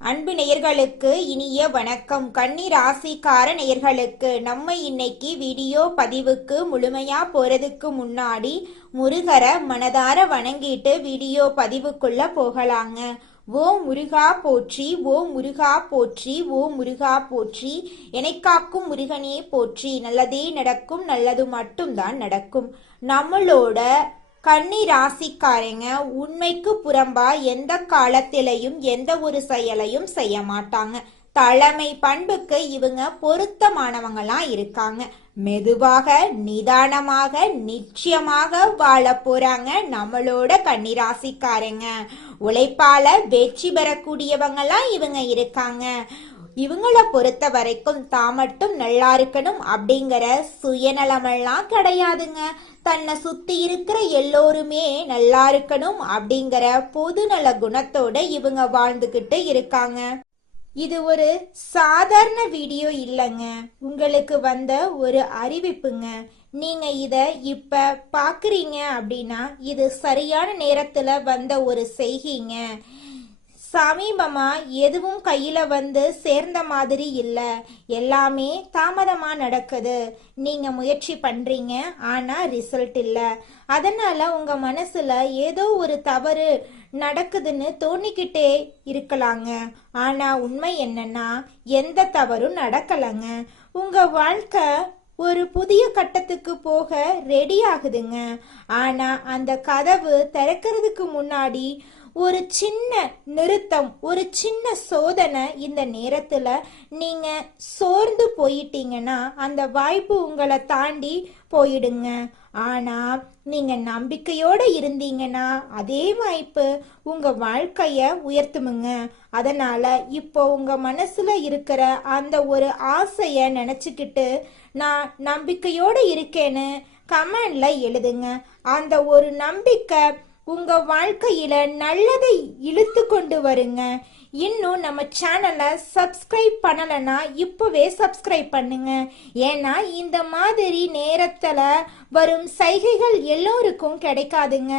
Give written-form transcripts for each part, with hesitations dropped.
அன்பு நேயர்களுக்கு இனிய வணக்கம். கன்னி ராசிக்கார நேயர்களுக்கு நம்ம இன்னைக்கு வீடியோ பதிவுக்கு முழுமையா போறதுக்கு முன்னாடி முருகரை மனதார வணங்கிட்டு வீடியோ பதிவுக்குள்ள போகலாங்க. ஓ முருகா போற்றி, ஓ முருகா போற்றி, ஓ முருகா போற்றி, காக்கும் முருகனே போற்றி. நல்லதே நடக்கும், நல்லது மட்டும்தான் நடக்கும். நம்மளோட கன்னி ராசிக்காரங்க உண்மைக்கு புறம்பா எந்த காலத்திலையும் எந்த ஒரு செயலையும் செய்ய மாட்டாங்க. தலைமை பண்புக்கு இவங்க பொருத்தமானவங்களா இருக்காங்க. மெதுவாக நிதானமாக நிச்சயமாக வாழ போறாங்க நம்மளோட கன்னி ராசிக்காரங்க. உழைப்பால வெற்றி பெறக்கூடியவங்களா இவங்க இருக்காங்க. இவங்களை பொறுத்த வரைக்கும் தான் மட்டும் நல்லா இருக்கணும் அப்படிங்கிற சுயநலமெல்லாம் கிடையாதுங்க. தன்னை சுத்தி இருக்கிற எல்லோருமே நல்லா இருக்கணும் அப்படிங்கிற பொதுநல குணத்தோட இவங்க வாழ்ந்துகிட்டு இருக்காங்க. இது ஒரு சாதாரண வீடியோ இல்லைங்க, உங்களுக்கு வந்த ஒரு அறிவிப்புங்க. நீங்க இத இப்ப பாக்குறீங்க அப்படின்னா இது சரியான நேரத்துல வந்த ஒரு செய்திங்க. சமீபமா எதுவும் கையில வந்து சேர்ந்த மாதிரி இல்ல, எல்லாமே தாமதமா நடக்குது. நீங்க முயற்சி பண்றீங்க, ஆனா ரிசல்ட் இல்ல. அதனால உங்க மனசுல ஏதோ ஒரு தவறு நடக்குதுன்னு தோணிக்கிட்டே இருக்கலாங்க. ஆனா உண்மை என்னன்னா எந்த தவறும் நடக்கலங்க. உங்க வாழ்க்கை ஒரு புதிய கட்டத்துக்கு போக ரெடி ஆகுதுங்க. ஆனா அந்த கதவு திறக்கிறதுக்கு முன்னாடி ஒரு சின்ன நிறுத்தம், ஒரு சின்ன சோதனை. இந்த நேரத்துல நீங்க சோர்ந்து போயிட்டீங்கன்னா அந்த வாய்ப்பு உங்களை தாண்டி போயிடுங்க. ஆனா நீங்க நம்பிக்கையோட இருந்தீங்கன்னா அதே வாய்ப்பு உங்க வாழ்க்கைய உயர்த்துமுங்க. அதனால இப்போ உங்க மனசுல இருக்கிற அந்த ஒரு ஆசைய நினைச்சுக்கிட்டு நான் நம்பிக்கையோட இருக்கேன்னு கமெண்ட்ல எழுதுங்க. அந்த ஒரு நம்பிக்கை உங்க வாழ்க்கையில நல்லதை இழுத்து கொண்டு வருங்க. இன்னும் நம்ம சேனலை சப்ஸ்கிரைப் பண்ணலன்னா இப்பவே சப்ஸ்கிரைப் பண்ணுங்க. ஏன்னா இந்த மாதிரி நேரத்துல வரும் சைகைகள் எல்லோருக்கும் கிடைக்காதுங்க.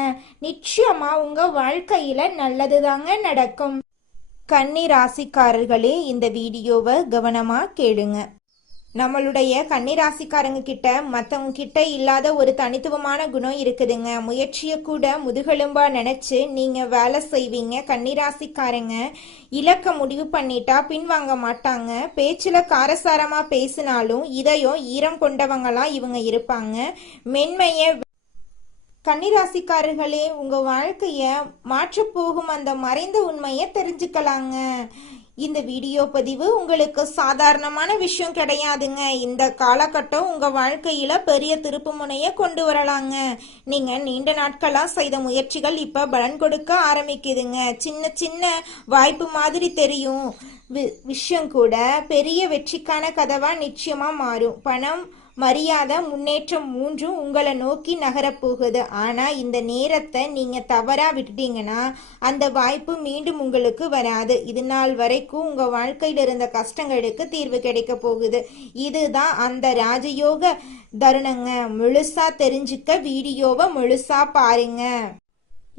நிச்சயமா உங்க வாழ்க்கையில நல்லதுதாங்க நடக்கும். கன்னி ராசிக்காரர்களே, இந்த வீடியோவை கவனமா கேளுங்க. நம்மளுடைய கன்னிராசிக்காரங்க கிட்ட மற்றவங்க கிட்ட இல்லாத ஒரு தனித்துவமான குணம் இருக்குதுங்க. முயற்சியை கூட முதுகெலும்பா நினைச்சு நீங்க வேலை செய்வீங்க. கன்னிராசிக்காரங்க இலக்க முடிவு பண்ணிட்டா பின்வாங்க மாட்டாங்க. பேச்சுல காரசாரமா பேசினாலும் இதயம் ஈரம் கொண்டவங்களா இவங்க இருப்பாங்க. மென்மைய கன்னிராசிக்காரர்களே, உங்க வாழ்க்கைய மாற்ற போகும் அந்த மறைந்த உண்மையை தெரிஞ்சுக்கலாங்க. இந்த வீடியோ பதிவு உங்களுக்கு சாதாரணமான விஷயம் கிடையாதுங்க. இந்த காலகட்டம் உங்க வாழ்க்கையில பெரிய திருப்பு முனைய கொண்டு வரலாங்க. நீங்க நீண்ட நாட்களா செய்த முயற்சிகள் இப்ப பலன் கொடுக்க ஆரம்பிக்குதுங்க. சின்ன சின்ன வாய்ப்பு மாதிரி தெரியும் விஷயம் கூட பெரிய வெற்றிக்கான கதவா நிச்சயமா மாறும். பணம், மரியாதை, முன்னேற்றம் மூன்றும் உங்களை நோக்கி நகரப்போகுது. ஆனா இந்த நேரத்தை நீங்க தவறா விட்டுட்டீங்கன்னா அந்த வாய்ப்பு மீண்டும் உங்களுக்கு வராது. இது நாள் வரைக்கும் உங்க வாழ்க்கையில இருந்த கஷ்டங்களுக்கு தீர்வு கிடைக்க போகுது. இதுதான் அந்த ராஜயோக தருணங்க. முழுசா தெரிஞ்சுக்க வீடியோவை முழுசா பாருங்க.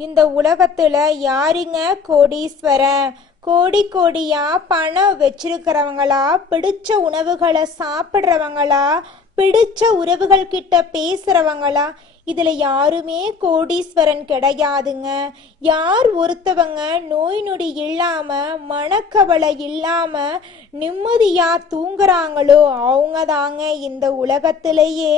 இந்த உலகத்துல யாருங்க கோடீஸ்வரன்? கோடி கோடியா பணம் வச்சிருக்கிறவங்களா, பிடிச்ச உணவுகளை சாப்பிட்றவங்களா, பிடிச்ச உறவுகள் கிட்ட பேசுறவங்களா? இதுல யாருமே கோடீஸ்வரன் கிடையாதுங்க. யார் ஒருத்தவங்க நோய் நொடி இல்லாம மனக்கவலை இல்லாம நிம்மதியா தூங்குறாங்களோ அவங்க தாங்க இந்த உலகத்திலேயே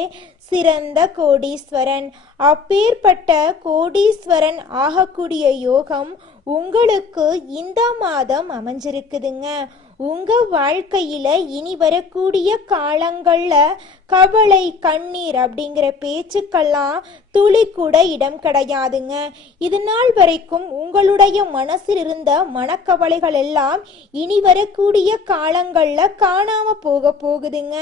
சிறந்த கோடீஸ்வரன். அப்பேற்பட்ட கோடீஸ்வரன் ஆகக்கூடிய யோகம் உங்களுக்கு இந்த மாதம் அமைஞ்சிருக்குதுங்க. உங்க வாழ்க்கையில இனி வரக்கூடிய காலங்கள்ல கவலை, கண்ணீர் அப்படிங்கிற பேச்சுக்கெல்லாம் துளி கூட இடம் கிடையாதுங்க. இது நாள் வரைக்கும் உங்களுடைய மனசில் இருந்த மனக்கவலைகள் எல்லாம் இனி வரக்கூடிய காலங்கள்ல காணாம போகுதுங்க.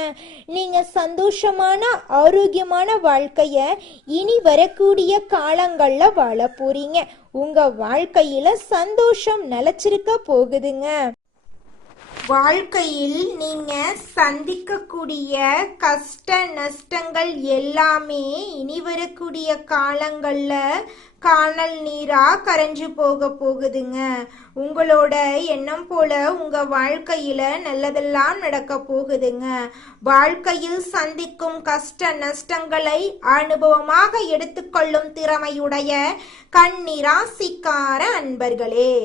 நீங்க சந்தோஷமான ஆரோக்கியமான வாழ்க்கைய இனி வரக்கூடிய காலங்கள்ல வாழ போறீங்க. உங்க வாழ்க்கையில சந்தோஷம் நிலைச்சிருக்க போகுதுங்க. வாழ்க்கையில் நீங்க சந்திக்கக்கூடிய கஷ்ட நஷ்டங்கள் எல்லாமே இனி வரக்கூடிய காலங்கள்ல காணல் நீரா கரைஞ்சு போகுதுங்க. உங்களோட எண்ணம் போல உங்க வாழ்க்கையில நல்லதெல்லாம் நடக்க போகுதுங்க. வாழ்க்கையில் சந்திக்கும் கஷ்ட நஷ்டங்களை அனுபவமாக எடுத்துக்கொள்ளும் திறமையுடைய கன்னிராசிக்கார அன்பர்களே,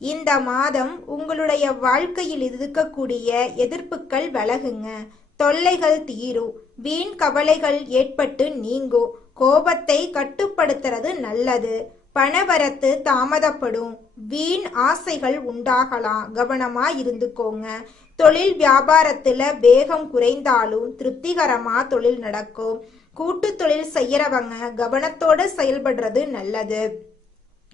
இந்த மாதம் உங்களுடைய வாழ்க்கையில் இருக்கக்கூடிய எதிர்ப்புகள் விலகுங்க. தொல்லைகள் தீரும். வீண் கவலைகள் ஏற்பட்டு நீங்கும். கோபத்தை கட்டுப்படுத்துறது நல்லது. பணவரத்து தாமதப்படும். வீண் ஆசைகள் உண்டாகலாம். கவனமா இருந்துக்கோங்க. தொழில் வியாபாரத்துல வேகம் குறைந்தாலும் திருப்திகரமா தொழில் நடக்கும். கூட்டு தொழில் செய்யறவங்க கவனத்தோட செயல்படுறது நல்லது.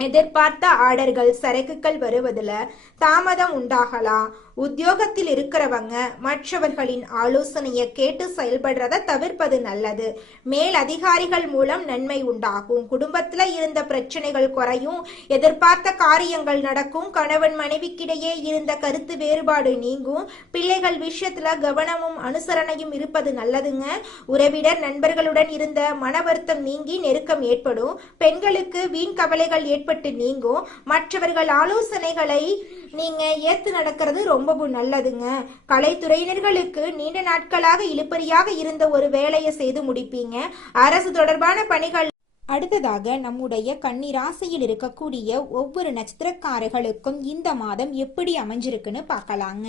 எதிர்பார்த்த ஆர்டர்கள் சரக்குகள் வருவதில் தாமதம் உண்டாகலாம். உத்தியோகத்தில் இருக்கிறவங்க மற்றவர்களின் ஆலோசனையை கேட்டு செயல்படுறத தவிர்ப்பது நல்லது. மேல் அதிகாரிகள் மூலம் நன்மை உண்டாகும். குடும்பத்துல இருந்த பிரச்சனைகள் குறையும். எதிர்பார்த்த காரியங்கள் நடக்கும். கணவன் மனைவிக்கிடையே இருந்த கருத்து வேறுபாடு நீங்கும். பிள்ளைகள் விஷயத்துல கவனமும் அனுசரணையும் இருப்பது நல்லதுங்க. உறவினர் நண்பர்களுடன் இருந்த மன வருத்தம் நீங்கி நெருக்கம் ஏற்படும். பெண்களுக்கு வீண் கவலைகள் ஏற்பட்டு நீங்கும். மற்றவர்கள் ஆலோசனைகளை நீங்க ஏத்து நடக்கிறது ரொம்பவும் நல்லதுங்க. கலைத்துறையினர்களுக்கு நீண்ட நாட்களாக இழுபறியாக இருந்த ஒரு வேலையை செய்து முடிப்பீங்க. அரசு தொடர்பான பணிகள். அடுத்ததாக நம்முடைய கன்னிராசியில் இருக்கக்கூடிய ஒவ்வொரு நட்சத்திரக்காரர்களுக்கும் இந்த மாதம் எப்படி அமைஞ்சிருக்குன்னு பார்க்கலாங்க.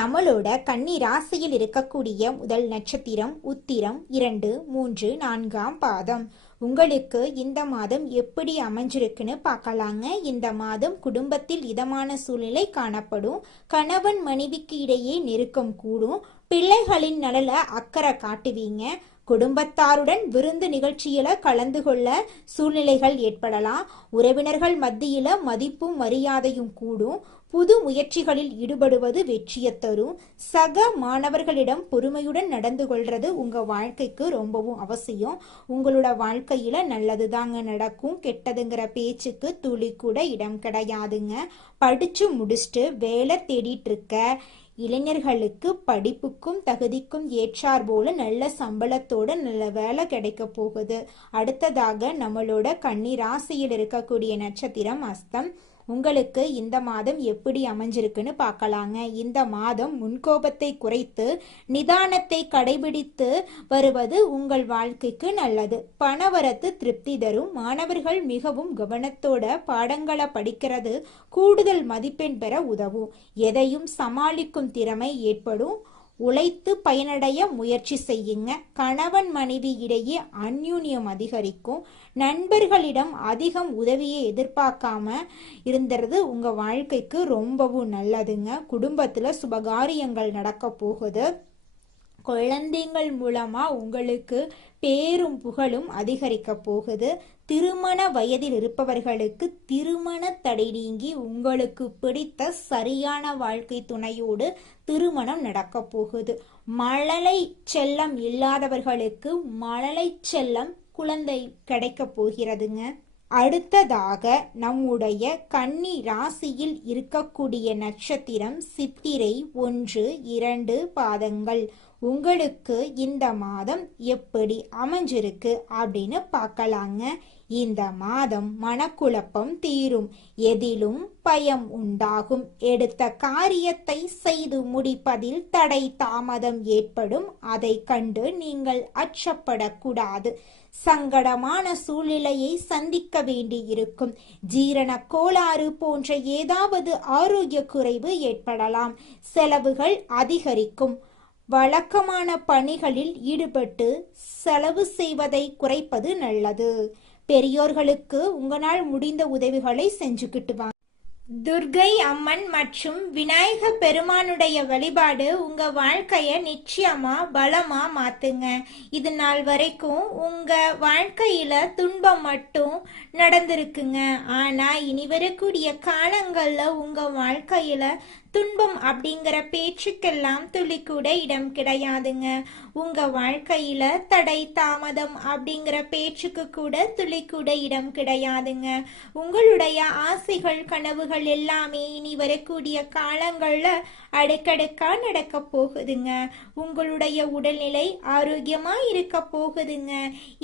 நம்மளோட கன்னிராசியில் இருக்கக்கூடிய முதல் நட்சத்திரம் உத்திரம் 2, 3, 4ஆம் பாதம். உங்களுக்கு இந்த மாதம் எப்படி அமைஞ்சிருக்குன்னு பார்க்கலாங்க. இந்த மாதம் குடும்பத்தில் இதமான சூழ்நிலை காணப்படும். கணவன் மனைவிக்கு இடையே நெருக்கம் கூடும். பிள்ளைகளின் நலல அக்கறை காட்டுவீங்க. குடும்பத்தாருடன் விருந்து நிகழ்ச்சியில கலந்து கொள்ள சூழ்நிலைகள் ஏற்படலாம். உறவினர்கள் மத்தியில மதிப்பும் மரியாதையும் கூடும். புது முயற்சிகளில் ஈடுபடுவது வெற்றியை தரும். சக மாணவர்களிடம் பொறுமையுடன் நடந்து கொள்றது உங்க வாழ்க்கைக்கு ரொம்பவும் அவசியம். உங்களோட வாழ்க்கையில நல்லது தாங்க நடக்கும். கெட்டதுங்கிற பேச்சுக்கு துளி கூட இடம் கிடையாதுங்க. படிச்சு முடிச்சுட்டு வேலை தேடிட்டு இருக்க இளைஞர்களுக்கு படிப்புக்கும் தகுதிக்கும் ஏற்றார் போல நல்ல சம்பளத்தோட நல்ல வேலை கிடைக்க போகுது. அடுத்ததாக நம்மளோட கன்னி ராசியில் இருக்கக்கூடிய நட்சத்திரம் அஸ்தம். உங்களுக்கு இந்த மாதம் எப்படி அமைஞ்சிருக்குன்னு பார்க்கலாங்க. இந்த மாதம் முன்கோபத்தை குறைத்து நிதானத்தை கடைபிடித்து வருவது உங்கள் வாழ்க்கைக்கு நல்லது. பணவரத்து திருப்தி தரும். மாணவர்கள் மிகவும் கவனத்தோட பாடங்களை படிக்கிறது கூடுதல் மதிப்பெண் பெற உதவும். எதையும் சமாளிக்கும் திறமை ஏற்படும். உழைத்து பயனடைய முயற்சி செய்யுங்க. கணவன் மனைவி இடையே அந்யூன்யம் அதிகரிக்கும். நண்பர்களிடம் அதிகம் உதவியை எதிர்பார்க்காம இருந்தது உங்க வாழ்க்கைக்கு ரொம்பவும் நல்லதுங்க. குடும்பத்துல சுபகாரியங்கள் நடக்க போகுது. குழந்தைகள் மூலமா உங்களுக்கு பேரும் புகழும் அதிகரிக்க போகுது. திருமண வயதில் இருப்பவர்களுக்கு திருமண தடை நீங்கி உங்களுக்கு பிடித்த சரியான வாழ்க்கை துணையோடு திருமணம் நடக்க போகுது. மழலை செல்லம் இல்லாதவர்களுக்கு மழலை செல்லம் குழந்தை கிடைக்க போகிறதுங்க. அடுத்ததாக நம்முடைய கன்னி ராசியில் இருக்கக்கூடிய நட்சத்திரம் சித்திரை 1, 2 பாதங்கள். உங்களுக்கு இந்த மாதம் எப்படி அமைஞ்சிருக்கு அப்படின்னு பார்க்கலாங்க. இந்த மாதம் மனக்குழப்பம் தீரும். எதிலும் பயம் உண்டாகும். எடுத்த காரியத்தை செய்து முடிப்பதில் தடை தாமதம் ஏற்படும். அதை கண்டு நீங்கள் அச்சப்படக்கூடாது. சங்கடமான சூழ்நிலையை சந்திக்க வேண்டியிருக்கும். ஜீரண கோளாறு போன்ற ஏதாவது ஆரோக்கிய குறைவு ஏற்படலாம். செலவுகள் அதிகரிக்கும். வழக்கமான பணிகளில் ஈடுபட்டு செலவு செய்வதை குறைப்பது நல்லது. பெரியோர்களுக்கு உங்களால் முடிந்த உதவிகளை செஞ்சுக்கிட்டு வாங்க. துர்கை அம்மன் மற்றும் விநாயக பெருமானுடைய வழிபாடு உங்க வாழ்க்கைய நிச்சயமா பலமா மாத்துங்க. இது நாள் வரைக்கும் உங்க வாழ்க்கையில துன்பம் மட்டும் நடந்திருக்குங்க. ஆனா இனி வரக்கூடிய காலங்கள்ல உங்க வாழ்க்கையில துன்பம் அப்படிங்கிற பேச்சுக்கெல்லாம் துளி கூட இடம் கிடையாதுங்க. உங்க வாழ்க்கையில தடை தாமதம் அப்படிங்கிற பேச்சுக்கு கூட துளி கூட இடம் கிடையாதுங்க. உங்களுடைய ஆசைகள் கனவுகள் விஷயங்கள் எல்லாமே இனி வரக்கூடிய காலங்கள்ல அடுக்கடுக்கா நடக்க போகுதுங்க. உங்களுடைய உடல்நிலை ஆரோக்கியமா இருக்க போகுதுங்க.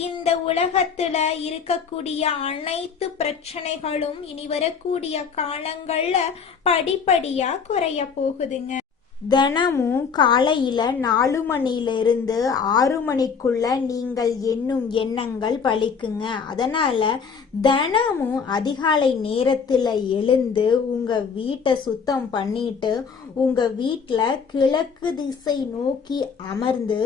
இந்த உலகத்துல இருக்கக்கூடிய அனைத்து பிரச்சனைகளும் இனி வரக்கூடிய காலங்கள்ல படிப்படியா குறைய போகுதுங்க. தினமும் காலையில 4 மணியிலிருந்து 6 மணிக்குள்ள நீங்கள் எண்ணும் எண்ணங்கள் பலிக்குங்க. அதனால தினமும் அதிகாலை நேரத்துல எழுந்து உங்க வீட்டை சுத்தம் பண்ணிட்டு உங்க வீட்டுல கிழக்கு திசை நோக்கி அமர்ந்து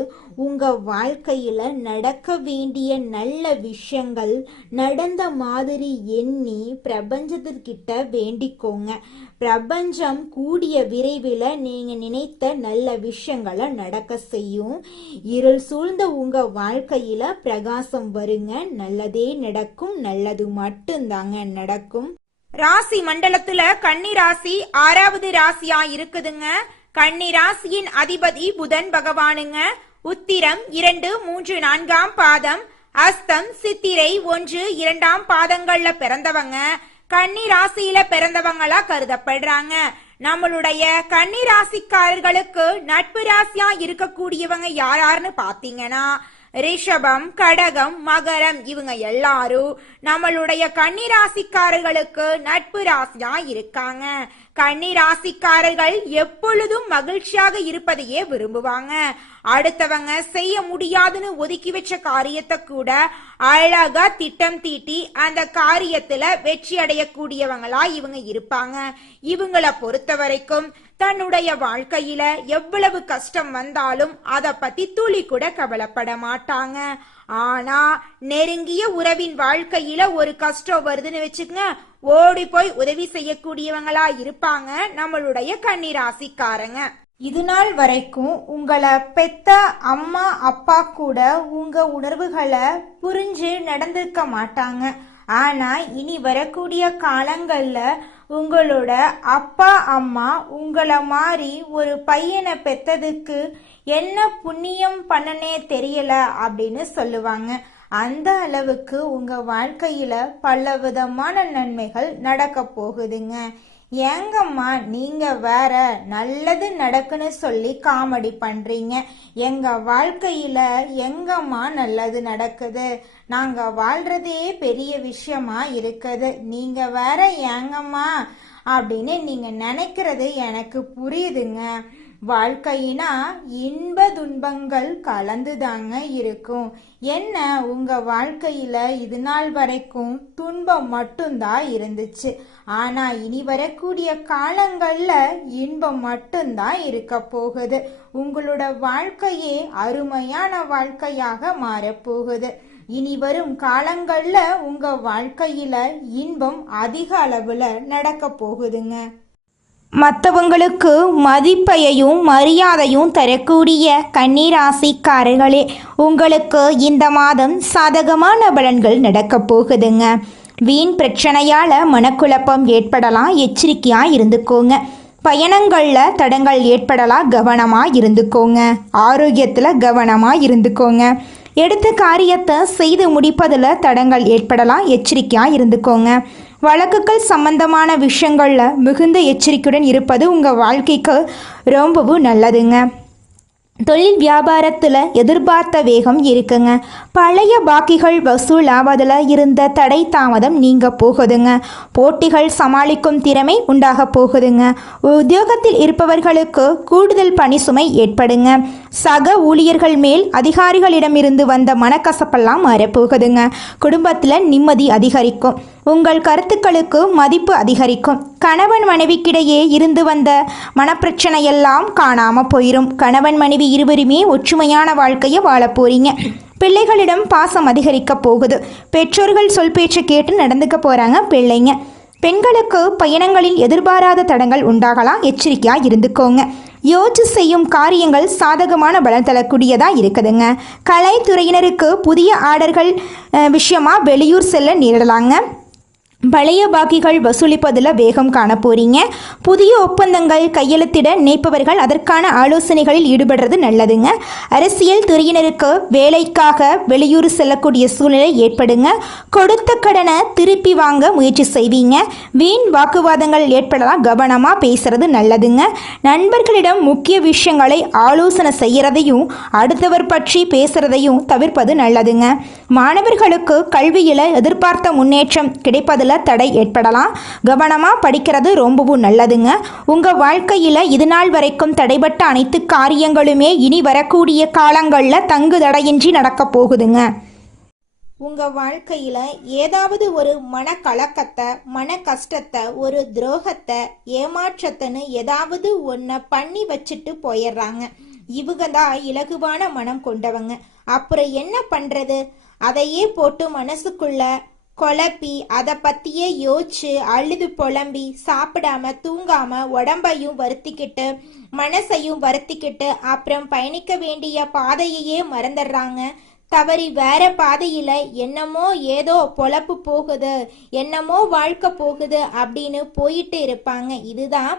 உங்க வாழ்க்கையில நடக்க வேண்டிய நல்ல விஷயங்கள் நடந்த மாதிரி எண்ணி பிரபஞ்சத்திற்கிட்ட வேண்டிக்கோங்க. பிரபஞ்சம் கூடிய விரைவில் நீங்க நினைத்த நல்ல விஷயங்களை நடக்க செய்யும். இருள் சூழ்ந்த உங்க வாழ்க்கையில பிரகாசம் வருங்க. நல்லதே நடக்கும். நல்லது மட்டும்தாங்க நடக்கும். ராசி மண்டலத்துல கன்னி ராசி 6வது ராசியா இருக்குதுங்க. கன்னி ராசியின் அதிபதி புதன் பகவானுங்க. உத்திரம் 2, 3, 4ஆம் பாதம், அஸ்தம், சித்திரை 1, 2ஆம் பாதங்கள்ல பிறந்தவங்க கன்னி ராசியில பிறந்தவங்களா கருதப்படுறாங்க. நம்மளுடைய கன்னி ராசிக்காரர்களுக்கு நட்பு ராசியா இருக்கக்கூடியவங்க யாருன்னு பாத்தீங்கன்னா ரிஷபம், கடகம், மகரம், இவங்க எல்லாரும் நம்மளுடைய கன்னி ராசிக்காரர்களுக்கு நட்பு ராசியா இருக்காங்க. கன்னி ராசிக்காரர்கள் எப்பொழுதும் மகிழ்ச்சியாக இருப்பதையே விரும்புவாங்க. அடுத்தவங்க செய்ய முடியாதுன்னு ஒதுக்கி வச்ச காரியத்தை கூட அழகா திட்டம் தீட்டி அந்த காரியத்துல வெற்றி அடையக்கூடியவங்களா இவங்க இருப்பாங்க. இவங்கள பொறுத்த வரைக்கும் தன்னுடைய வாழ்க்கையில எவ்வளவு கஷ்டம் வந்தாலும் அத பத்தி துளி கூட கவலைப்பட மாட்டாங்க. ஆனா நெருங்கிய உறவின் வாழ்க்கையில ஒரு கஷ்டம் வருதுன்னு வச்சுக்கங்க, ஓடி போய் உதவி செய்யக்கூடியவங்களா இருப்பாங்க நம்மளுடைய கன்னி ராசிக்காரங்க. இது நாள் வரைக்கும் உங்களை பெத்த அம்மா அப்பா கூட உங்க உணர்வுகளை புரிஞ்சு நடந்திருக்க மாட்டாங்க. ஆனா இனி வரக்கூடிய காலங்கள்ல உங்களோட அப்பா அம்மா உங்களை மாதிரி ஒரு பையனை பெத்ததுக்கு என்ன புண்ணியம் பண்ணனே தெரியல அப்படின்னு சொல்லுவாங்க. அந்த அளவுக்கு உங்க வாழ்க்கையில பல விதமான நன்மைகள் நடக்க போகுதுங்க. ஏங்கம்மா நீங்க வேற நல்லது நடக்குன்னு சொல்லி காமெடி பண்றீங்க, எங்க வாழ்க்கையில எங்கம்மா நல்லது நடக்குது, நாங்க வாழ்றதே பெரிய விஷயமா இருக்குது, நீங்க வேற ஏங்கம்மா அப்படின்னு நீங்க நினைக்கிறது எனக்கு புரியுதுங்க. வாழ்க்கையினா இன்ப துன்பங்கள் கலந்துதாங்க இருக்கும். என்ன உங்க வாழ்க்கையில இது நாள் வரைக்கும் துன்பம் மட்டும்தான் இருந்துச்சு. ஆனா இனி வரக்கூடிய காலங்கள்ல இன்பம் மட்டும்தான் இருக்க போகுது. உங்களோட வாழ்க்கையே அருமையான வாழ்க்கையாக மாறப்போகுது. இனி வரும் காலங்கள்ல உங்க வாழ்க்கையில இன்பம் அதிக அளவுல நடக்க போகுதுங்க. மற்றவங்களுக்கு மதிப்பையும் மரியாதையும் தரக்கூடிய கன்னி ராசிக்காரர்களே, உங்களுக்கு இந்த மாதம் சாதகமான பலன்கள் நடக்க போகுதுங்க. வீண் பிரச்சனையால் மனக்குழப்பம் ஏற்படலாம், எச்சரிக்கையாக இருந்துக்கோங்க. பயணங்களில் தடங்கள் ஏற்படலாம், கவனமாக இருந்துக்கோங்க. ஆரோக்கியத்தில் கவனமாக இருந்துக்கோங்க. எடுத்த காரியத்தை செய்து முடிப்பதில் தடங்கள் ஏற்படலாம், எச்சரிக்கையாக இருந்துக்கோங்க. வழக்குகள் சம்பந்தமான விஷயங்களில் மிகுந்த எச்சரிக்கையுடன் இருப்பது உங்கள் வாழ்க்கைக்கு ரொம்பவும் நல்லதுங்க. தொழில் வியாபாரத்தில் எதிர்பார்த்த வேகம் இருக்குங்க. பழைய பாக்கிகள் வசூல் ஆவதில் இருந்த தடை தாமதம் நீங்க போகுதுங்க. போட்டிகள் சமாளிக்கும் திறமை உண்டாக போகுதுங்க. உத்தியோகத்தில் இருப்பவர்களுக்கு கூடுதல் பணி சுமை ஏற்படுங்க. சக ஊழியர்கள் மேல் அதிகாரிகளிடமிருந்து வந்த மனக்கசப்பெல்லாம் மாறப்போகுதுங்க. குடும்பத்தில் நிம்மதி அதிகரிக்கும். உங்கள் கருத்துக்களுக்கு மதிப்பு அதிகரிக்கும். கணவன் மனைவிக்கிடையே இருந்து வந்த மனப்பிரச்சனையெல்லாம் காணாமல் போயிடும். கணவன் மனைவி இருவருமே ஒற்றுமையான வாழ்க்கையை வாழ போறீங்க. பிள்ளைகளிடம் பாசம் அதிகரிக்க போகுது. பெற்றோர்கள் சொல் பேச்சு கேட்டு நடந்துக்க போகிறாங்க பிள்ளைங்க. பெண்களுக்கு பயணங்களில் எதிர்பாராத தடங்கள் உண்டாகலாம், எச்சரிக்கையாக இருந்துக்கோங்க. யோசிச்சு செய்யும் காரியங்கள் சாதகமான பலன் தரக்கூடியதாக இருக்குதுங்க. கலைத்துறையினருக்கு புதிய ஆர்டர்கள் விஷயமா வெளியூர் செல்ல நேரிடலாங்க. பழைய பாக்கிகள் வசூலிப்பதில் வேகம் காண போறீங்க. புதிய ஒப்பந்தங்கள் கையெழுத்திட நினைப்பவர்கள் அதற்கான ஆலோசனைகளில் ஈடுபடுறது நல்லதுங்க. அரசியல் துறையினருக்கு வேலைக்காக வெளியூர் செல்லக்கூடிய சூழ்நிலை ஏற்படுங்க. கொடுத்த கடனை திருப்பி வாங்க முயற்சி செய்வீங்க. வீண் வாக்குவாதங்கள் ஏற்படலாம், கவனமாக பேசுறது நல்லதுங்க. நண்பர்களிடம் முக்கிய விஷயங்களை ஆலோசனை செய்யறதையும் அடுத்தவர் பற்றி பேசுறதையும் தவிர்ப்பது நல்லதுங்க. மாணவர்களுக்கு கல்வியில் எதிர்பார்த்த முன்னேற்றம் கிடைப்பதில் தடை ஏற்படலாம். கவனமாக படிக்கிறது ரொம்பவும் நல்லதுங்க. உங்கள் வாழ்க்கையில் இது நாள் வரைக்கும் தடைபட்ட அனைத்து காரியங்களுமே இனி வரக்கூடிய காலங்களில் தங்கு தடையின்றி நடக்க போகுதுங்க. உங்கள் வாழ்க்கையில் ஏதாவது ஒரு மனக்கலக்கத்தை, மன கஷ்டத்தை, ஒரு துரோகத்தை, ஏமாற்றத்தைன்னு ஏதாவது ஒன்றை பண்ணி வச்சுட்டு போயிடுறாங்க. இவங்க தான் இலகுவான மனம் கொண்டவங்க. அப்புறம் என்ன பண்ணுறது? அதையே போட்டு மனசுக்குள்ள குழப்பி அதை பற்றியே யோசிச்சு அழுது புலம்பி சாப்பிடாம தூங்காம உடம்பையும் வருத்திக்கிட்டு மனசையும் வருத்திக்கிட்டு அப்புறம் பயணிக்க வேண்டிய பாதையையே மறந்துடுறாங்க. தவறி வேற பாதையில என்னமோ ஏதோ பொழப்பு போகுது, என்னமோ வாழ்க்கை போகுது அப்படின்னு போயிட்டு இருப்பாங்க. இதுதான்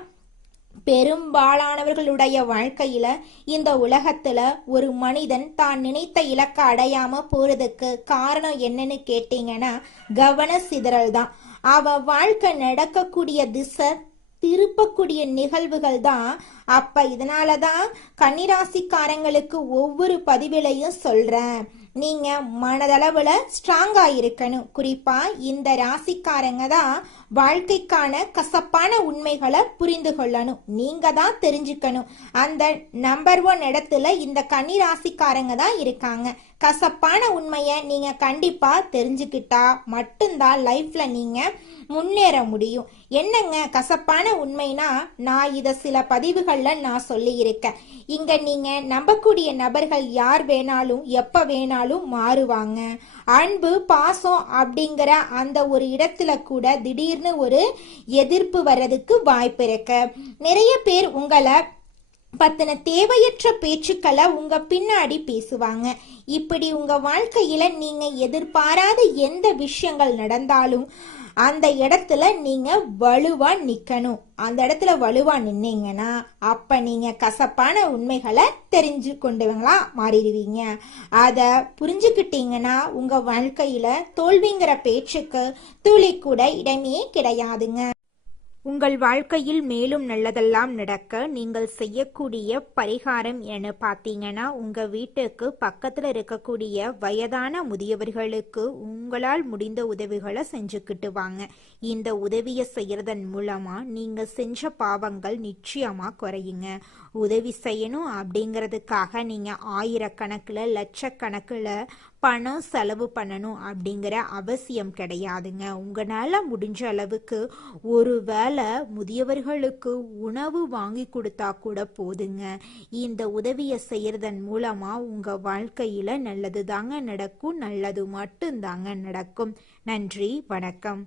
பெரும்பாலானவர்களுடைய வாழ்க்கையில. இந்த உலகத்துல ஒரு மனிதன் தான் நினைத்த இலக்க அடையாம போறதுக்கு காரணம் என்னன்னு கேட்டீங்கன்னா கவன சிதறல் தான். அவ வாழ்க்கை நடக்கக்கூடிய திசை திருப்பக்கூடிய நிகழ்வுகள் தான். அப்ப இதனாலதான் கன்னிராசிக்காரங்களுக்கு ஒவ்வொரு பதிவிலையும் சொல்றேன், நீங்க மனதளவுல ஸ்ட்ராங்கா இருக்கணும். குறிப்பா இந்த ராசிக்காரங்க தான் வாழ்க்கைக்கான கசப்பான உண்மைகளை புரிந்து கொள்ளணும். நீங்க தான் தெரிஞ்சுக்கணும். அந்த நம்பர் 1 இடத்துல இந்த கன்னி ராசிக்காரங்க தான் இருக்காங்க. கசப்பான உண்மையை நீங்க கண்டிப்பா தெரிஞ்சுக்கிட்டா மட்டும்தான் லைஃப்ல நீங்க முன்னேற முடியும். என்னங்க கசப்பான உண்மைனா, நான் இதை சில பதிவுகள்ல நான் சொல்லி இருக்கேன். இங்க நீங்க நம்பக்கூடிய நபர்கள் யார் வேணாலும் எப்ப வேணாலும் மாறுவாங்க. அன்பு பாசம் அப்படிங்கிற அந்த ஒரு இடத்துல கூட திடீர்னு ஒரு எதிர்ப்பு வர்றதுக்கு வாய்ப்பு இருக்கு. நிறைய பேர் உங்களை பத்தின தேவையற்ற பேச்சுக்களை உங்க பின்னாடி பேசுவாங்க. இப்படி உங்க வாழ்க்கையில நீங்க எதிர்பாராத எந்த விஷயங்கள் நடந்தாலும் அந்த இடத்துல நீங்க வலுவா நிக்கணும். அந்த இடத்துல வலுவா நின்னீங்கன்னா அப்ப நீங்க கசப்பான உண்மைகளை தெரிஞ்சு கொண்டவங்களா மாறிடுவீங்க. அத புரிஞ்சுக்கிட்டீங்கன்னா உங்க வாழ்க்கையில தோல்விங்கிற பேச்சுக்கு துளி கூட இடமே கிடையாதுங்க. உங்கள் வாழ்க்கையில் மேலும் நல்லதெல்லாம் நடக்க நீங்கள் செய்யக்கூடிய பரிகாரம் என பார்த்தீங்கன்னா, உங்கள் வீட்டுக்கு பக்கத்தில் இருக்கக்கூடிய வயதான முதியவர்களுக்கு உங்களால் முடிந்த உதவிகளை செஞ்சுக்கிட்டு வாங்க. இந்த உதவியை செய்யறதன் மூலமாக நீங்கள் செஞ்ச பாவங்கள் நிச்சயமாக குறையுங்க. உதவி செய்யணும் அப்படிங்கிறதுக்காக நீங்கள் ஆயிரக்கணக்கில் லட்சக்கணக்கில் பணம் செலவு பண்ணணும் அப்படிங்கிற அவசியம் கிடையாதுங்க. உங்களால் முடிஞ்ச அளவுக்கு ஒரு வேளை முதியவர்களுக்கு உணவு வாங்கி கொடுத்தா கூட போதுங்க. இந்த உதவியை செய்யறதன் மூலமாக உங்கள் வாழ்க்கையில் நல்லது தாங்க நடக்கும், நல்லது மட்டும்தாங்க நடக்கும். நன்றி, வணக்கம்.